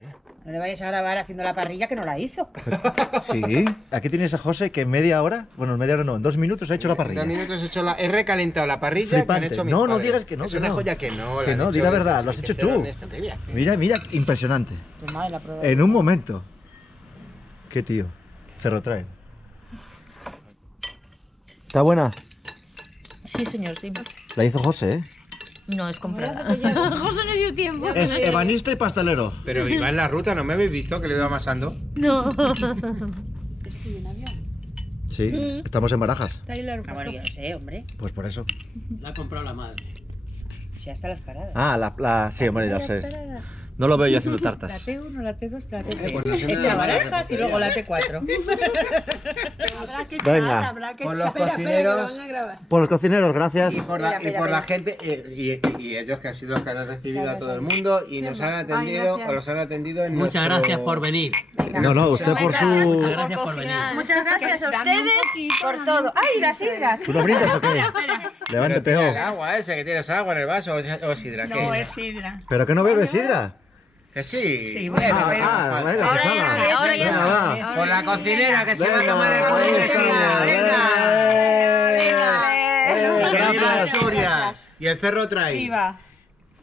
No le vayas a grabar haciendo la parrilla que no la hizo. Sí, aquí tienes a José que en media hora, bueno, en media hora no, en 2 minutos ha hecho la parrilla. En 2 minutos he hecho he recalentado la parrilla Flipante. que han hecho mis No padres. digas que no. Es que una no. joya que no. Que no, di la verdad, lo has hecho tú. Mira, impresionante. Tu madre la probó. En un momento. Qué tío. Cerro Trail. ¿Está buena? Sí, señor, sí. La hizo José, ¿eh? No, es comprada. José no dio tiempo. Es ebanista y pastelero. Pero iba en la ruta, ¿no me habéis visto que lo iba amasando? No. Sí, estamos en Barajas. Ah, bueno, yo no sé, hombre. Pues por eso. La ha comprado la madre. Si hasta las paradas. Ah, sí, hombre, ya sé. No lo veo yo haciendo tartas. La T1, la T2, la T3. Pues no sé Esta nada. Barajas y luego la T4. Venga, Por los cocineros por los cocineros, gracias. y por la gente y ellos que han sido los que han recibido a todo el mundo y nos han atendido o los han atendido en Muchas nuestro- gracias por venir. No, usted por Muchas su... gracias por venir. Muchas gracias a ustedes por todo. ¡Ay, las sidras! ¿Tú no brindas o qué? Pero Levántate, tira el oh. agua ese, que tienes agua en el vaso o sidra. ¿qué? No, es sidra. ¿Pero que no bebes sidra? Que sí. Sí, bueno, no venga, falta. venga, Ahora pues ya hala. sí, ahora ya Venga, sí. va. Por la cocinera que se va a Venga, tomar el ahí poder de está, Que viva Gracias. Asturias. Y el cerro trae. Viva.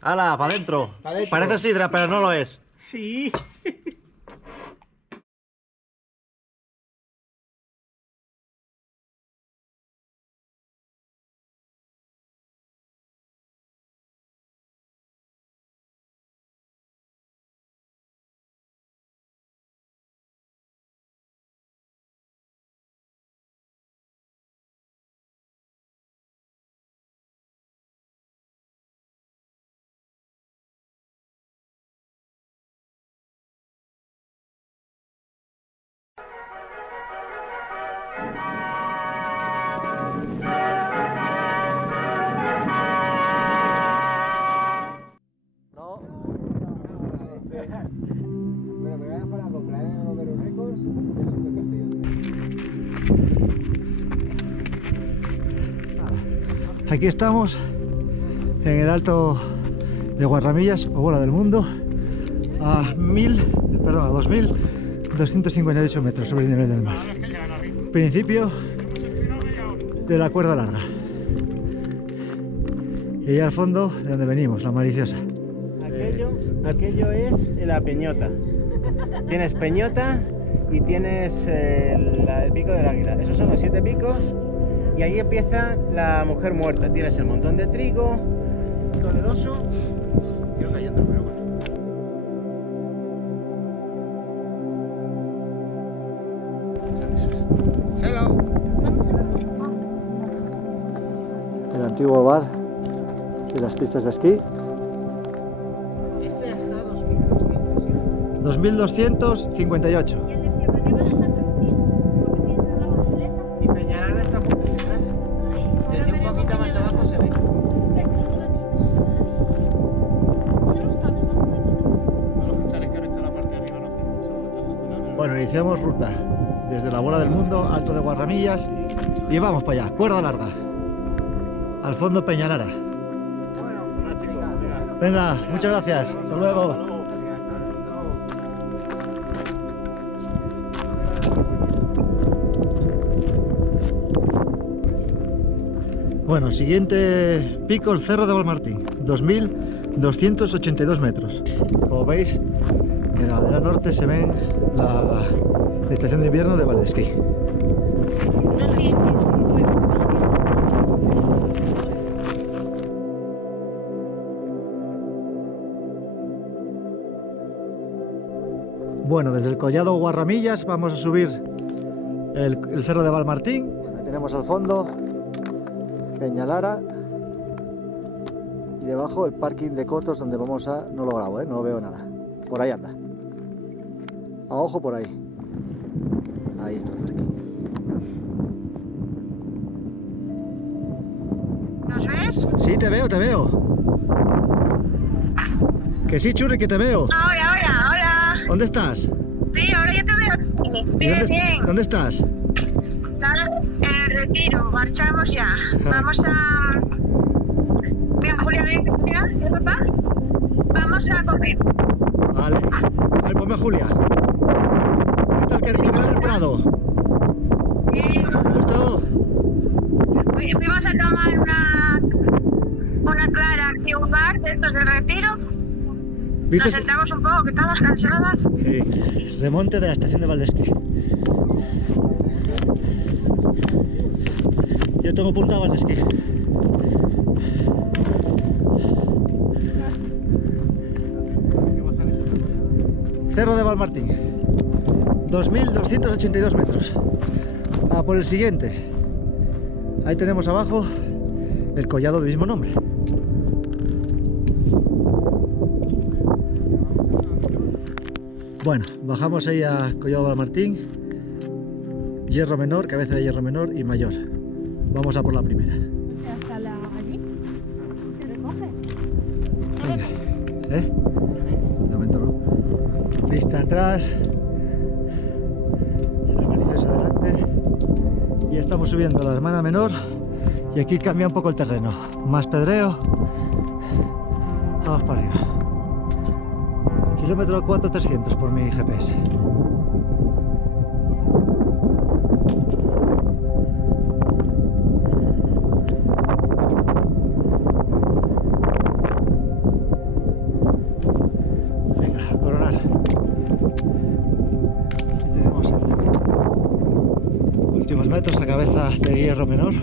¡Hala, para adentro! Pa' dentro. Parece sidra, pero no lo es. Sí. No. Bueno, me voy a dejar a comprar en Robert Records. Yo soy del Castillo. Aquí estamos en el alto de Guarramillas, o bola del mundo, a 2.258 metros sobre el nivel del mar. Principio de la cuerda larga. Y ahí al fondo de donde venimos, la Maliciosa. Aquello es la peñota. Tienes peñota y tienes el pico del águila. Esos son los 7 picos y ahí empieza la mujer muerta. Tienes el montón de trigo, con el oso. Creo que hay otro, pero bueno. Hello. El antiguo bar de las pistas de esquí. Este está a 2200. 2258. Y Peñalara está por detrás. Desde un poquito más abajo se ve. Bueno, iniciamos ruta desde la bola del mundo, alto de Guarramillas, y vamos para allá, cuerda larga. Al fondo Peñalara. Venga, muchas gracias. Hasta luego. Bueno, siguiente pico, el Cerro de Valmartín, 2.282 metros. Como veis, en la ladera norte se ve la estación de invierno de Valdesquí. Sí, sí, sí. Bueno, desde el Collado Guarramillas vamos a subir el Cerro de Valmartín. Ahí tenemos al fondo Peñalara y debajo el parking de Cortos donde vamos a... no lo grabo, no lo veo nada. Por ahí anda. A ojo por ahí. Ahí está el parking. ¿Nos ves? Sí, te veo, te veo. Que sí, Churri, que te veo. Hola, hola, hola. ¿Dónde estás? Sí, ahora ya te veo. ¿Y Bien, dónde, bien. ¿Dónde estás? Estás en el retiro, marchamos ya. Vamos a... Bien, Julia, ven, mira, ¿eh, papá? Vamos a comer. Vale. Julia. ¿Qué tal, cariño? ¿Qué tal el Prado? ¿Te gustó? Fuimos a tomar una clara aquí, un bar de estos del Retiro. ¿Viste? Nos sentamos un poco, que estábamos cansadas. Sí. Remonte de la estación de Valdesquí. Yo tengo punta a Valdesquí. Cerro de Valmartín, 2.282 metros. A por el siguiente. Ahí tenemos abajo el collado del mismo nombre. Bueno, bajamos ahí a Collado Valmartín, hierro menor, cabeza de hierro menor y mayor. Vamos a por la primera. Hasta allí. ¿Te recoge? Venga. ¿Eh? De momento no. Vista atrás, la maliciosa adelante, y estamos subiendo la hermana menor, y aquí cambia un poco el terreno, más pedreo. Vamos para arriba. Kilómetro 4,300 por mi GPS. Venga, a coronar. Aquí tenemos últimos metros a cabeza de hierro menor.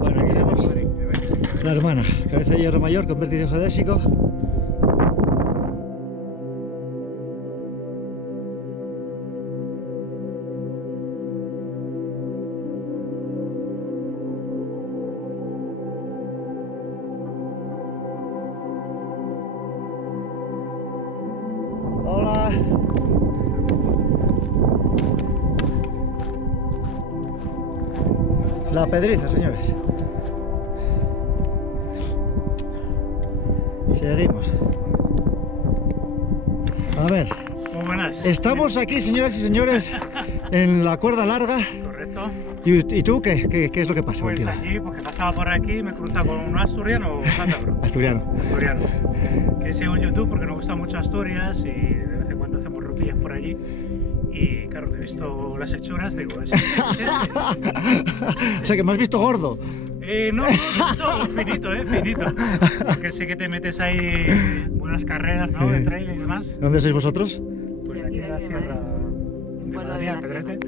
Bueno, aquí tenemos la hermana, cabeza de hierro mayor con vértice geodésico. Hola. La Pedriza, señores. Seguimos. A ver, Muy buenas. estamos aquí, señoras y señores, en la cuerda larga. Correcto. ¿Y tú qué es lo que pasa? Pues Última? allí, porque pasaba por aquí, me cruza con un asturiano o cántabro. Asturiano. Asturiano. Que sigo en YouTube porque nos gusta mucho Asturias y de vez en cuando hacemos rutillas por allí. Y claro, te he visto las hechuras, digo, es O sea que me has visto gordo. no, finito, finito. Porque sé que te metes ahí buenas carreras, ¿no? De trail y demás. ¿Dónde sois vosotros? Pues de aquí de la sierra de Madrid, al Pedrete.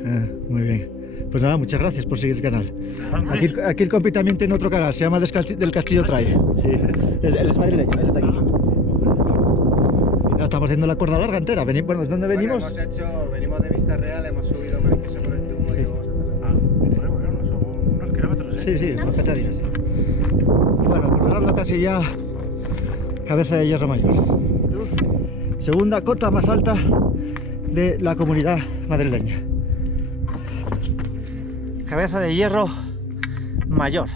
Muy bien. Pues nada, muchas gracias por seguir el canal. Nada, hombre. Aquí el compi también tiene otro canal, se llama Del Castillo Trail. Sí. Él es madrileño, él es de aquí. Ya estamos haciendo la cuerda larga entera. Bueno, ¿de dónde venimos? Venimos de Vista Real, hemos subido Marquesa por el Tubo y vamos a hacer Bueno, no son unos kilómetros, ¿eh? Sí, una petadina, sí. Bueno, cruzando casi ya cabeza de hierro mayor. Segunda cota más alta de la comunidad madrileña. Cabeza de hierro mayor.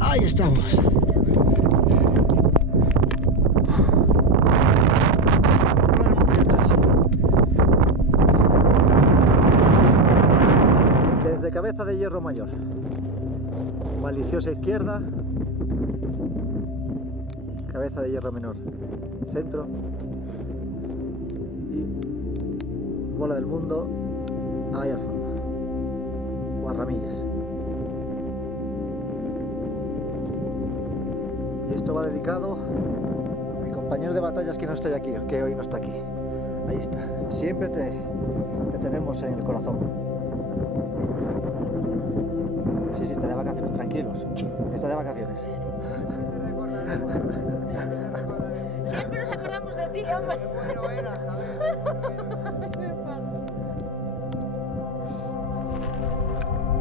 Ahí estamos. Desde cabeza de hierro mayor, maliciosa izquierda, cabeza de hierro menor, centro y bola del mundo ahí al fondo, Guarramillas. Y esto va dedicado a mi compañero de batallas que no está aquí, que hoy no está aquí. Ahí está. Siempre te tenemos en el corazón. Sí, está de vacaciones, tranquilos. Está de vacaciones. Siempre nos acordamos de ti, hombre.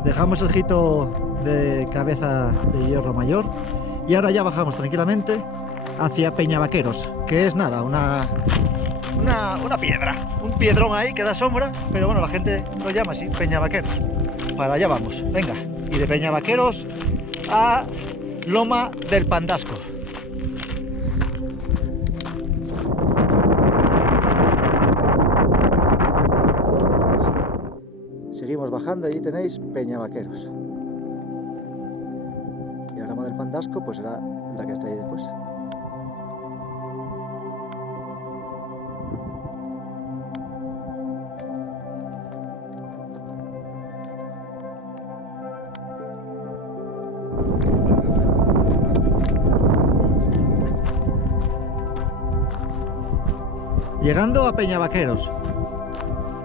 Dejamos el hito de cabeza de hierro mayor y ahora ya bajamos tranquilamente hacia Peñavaqueros, que es nada, una piedra, un piedrón ahí que da sombra, pero bueno, la gente lo llama así, Peñavaqueros. Para allá vamos, venga. Y de Peñavaqueros a Loma del Pandasco. Seguimos bajando, allí tenéis Peñavaqueros. Y la Loma del Pandasco pues será la que está ahí después. Llegando a Peñavaqueros.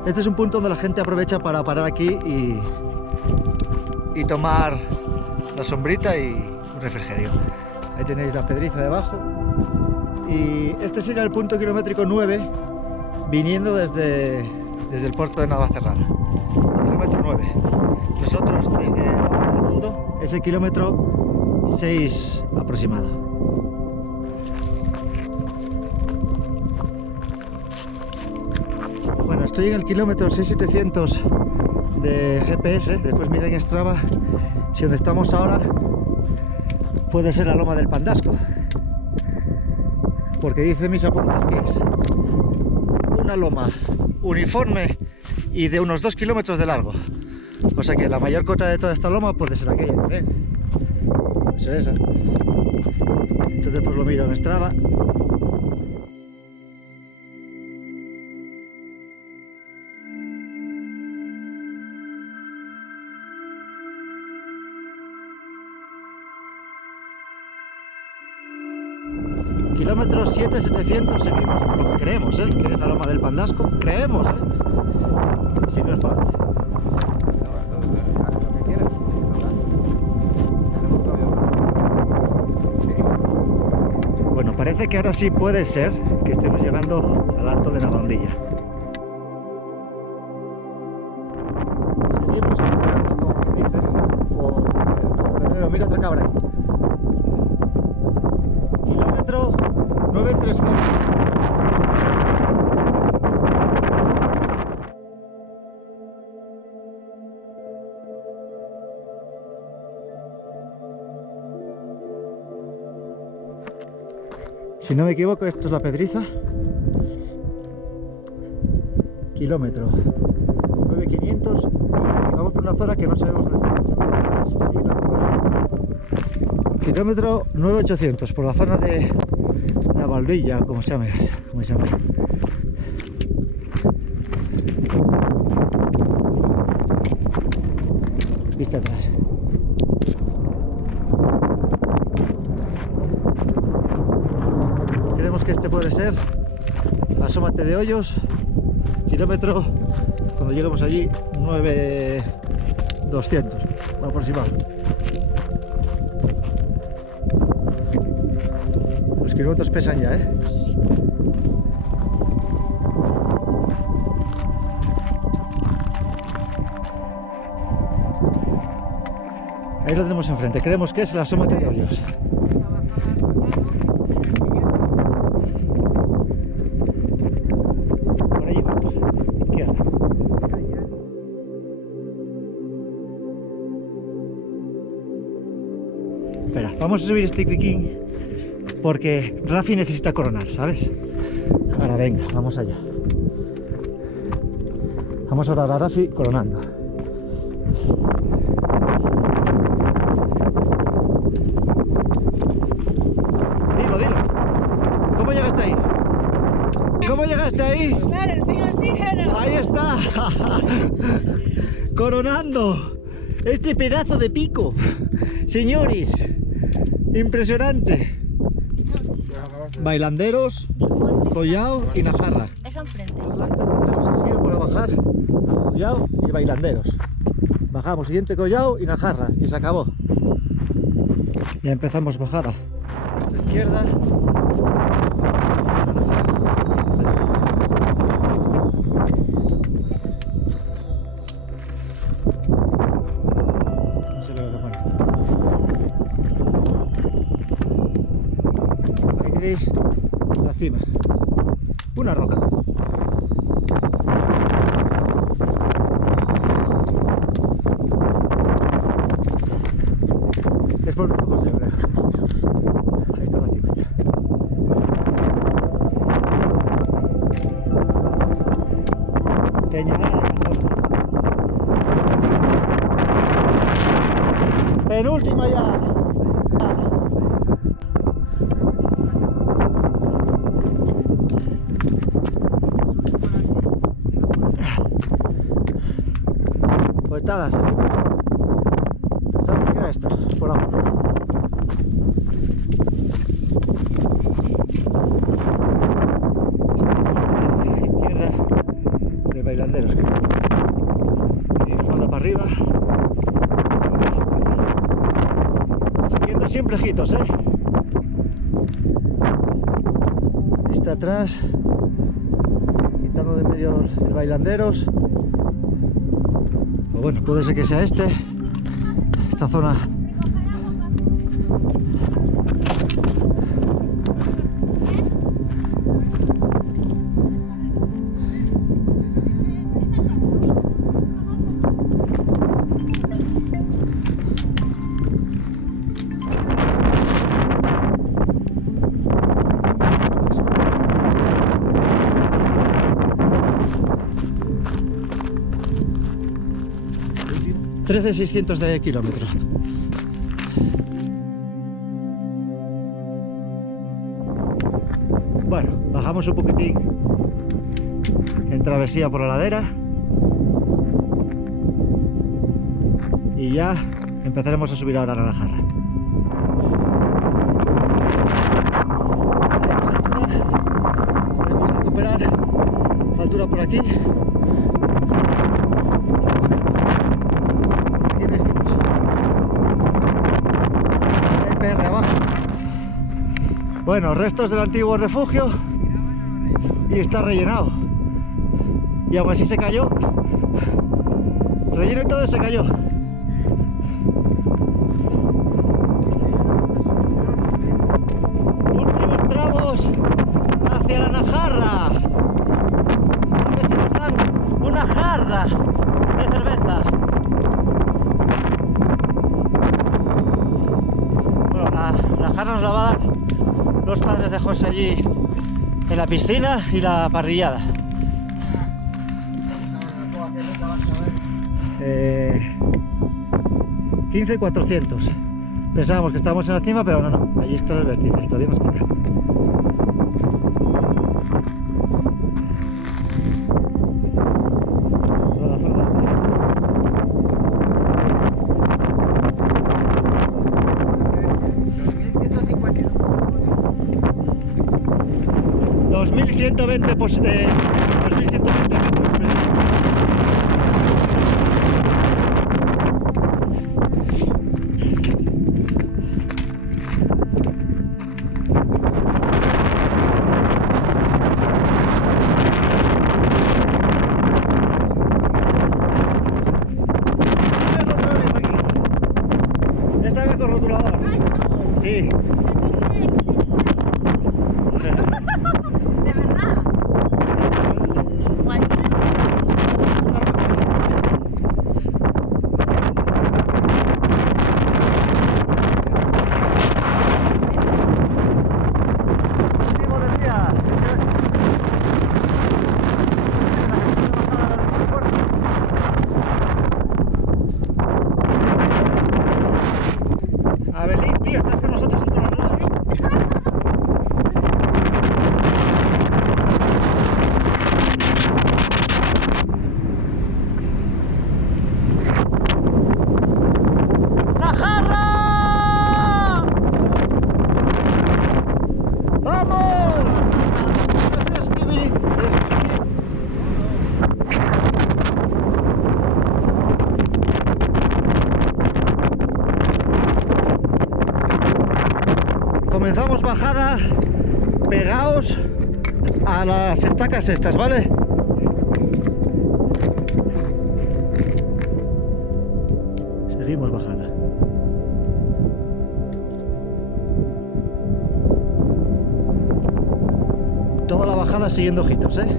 Este es un punto donde la gente aprovecha para parar aquí y tomar la sombrita y un refrigerio. Ahí tenéis la pedriza debajo. Y este sería el punto kilométrico 9, viniendo desde el puerto de Navacerrada. Kilómetro 9. Nosotros desde el mundo es el kilómetro 6 aproximado. Bueno, estoy en el kilómetro 6700 de GPS, después miré en Strava si donde estamos ahora puede ser la Loma del Pandasco, porque dice mis apuntes que es una loma uniforme y de unos 2 kilómetros de largo, o sea que la mayor cota de toda esta loma puede ser aquella también, puede ser esa. Entonces pues lo miro en Strava. Kilómetro 7700 seguimos por lo que creemos, que es la Loma del Pandasco, creemos, seguimos para adelante. Bueno, parece que ahora sí puede ser que estemos llegando al Alto de Navandilla. Seguimos caminando, como que dice, por Pedrero. Mira otra cabra ahí. Kilómetro 930. Si no me equivoco, esto es la Pedriza. Kilómetro 9500 y vamos por una zona que no sabemos dónde estamos. Kilómetro 9800 por la zona de la Valdilla, como se llama. Vista atrás. Creemos que este puede ser Asómate de Hoyos, kilómetro, cuando lleguemos allí, 9200 aproximado. Los kilómetros pesan ya, Ahí lo tenemos enfrente, creemos que es el Asómate de Hoyos. Por allí vamos, izquierda. Espera, vamos a subir este piquín porque Rafi necesita coronar, ¿sabes? Ahora venga, vamos allá. Vamos a orar a Rafi coronando. Dilo. ¿Cómo llegaste ahí? ¿Cómo llegaste ahí? Claro, sin oxígeno. Ahí está. Coronando este pedazo de pico. Señores, impresionante. Bailanderos, Collao y Najarra. Eso enfrente. Adelante tendremos el giro para bajar a Collao y Bailanderos. Bajamos, siguiente Collao y Najarra y se acabó. Ya empezamos bajada. A la izquierda. No sé lo que pone. Ahí tenéis la cima. Una roca. Peñalara de la foto. Penúltima ya. Puestadas. Pensamos que era esto, por abajo. Izquierda de bailanderos. Y nos manda para arriba. Siguiendo siempre ojitos, Está atrás, quitando de medio el bailanderos. O bueno, puede ser que sea esta zona. $13.600 de kilómetros. Bueno, bajamos un poquitín en travesía por la ladera y ya empezaremos a subir ahora a la jarra. Vamos a recuperar altura por aquí. Bueno, restos del antiguo refugio y está rellenado. Y aún así se cayó. Relleno y todo se cayó. Últimos tramos hacia la Najarra. A ver si nos dan una jarra de cerveza. Bueno, la jarra nos la va a dar los padres de José allí en la piscina y la parrillada. 15.400. Pensábamos que estábamos en la cima, pero no, allí está el vértice y todavía nos queda. Toda la zona de la 2120 metros. Esta vez con rotulador. Sí. ¿De verdad? Igual. Último del día, señores. Abelín, tío, estás con nosotros en todo el lado, ¿no? ¡La jarra! ¡Vamos! Fresquibiri, fresquibiri. Comenzamos bajada pegados a las estacas estas, ¿vale? Seguimos bajada. Toda la bajada siguiendo ojitos, ¿eh?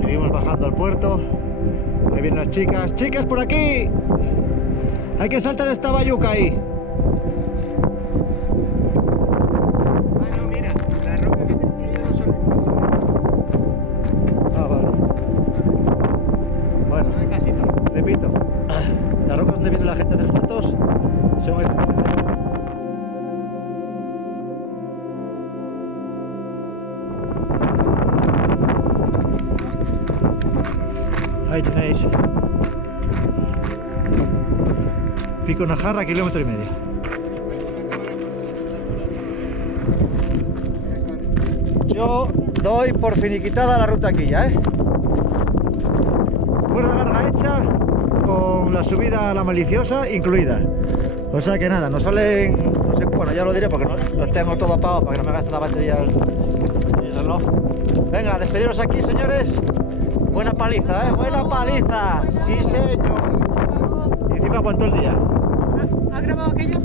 Seguimos bajando al puerto. Ahí vienen las chicas. ¡Chicas, por aquí! Hay que saltar esta bayuca ahí. fotos son excelentes. Ahí tenéis Pico Najarra, 1,5 kilómetros. Yo doy por finiquitada la ruta aquí ya, Cuerda larga hecha con la subida a la Maliciosa incluida. O sea que nada, nos salen, no sé, bueno, ya lo diré porque no tengo todo apagado para que no me gaste la batería el reloj. Venga, despediros aquí, señores. Buena paliza, buena paliza. Sí, señor. Y encima aguantó el día. ¿Ha grabado aquello?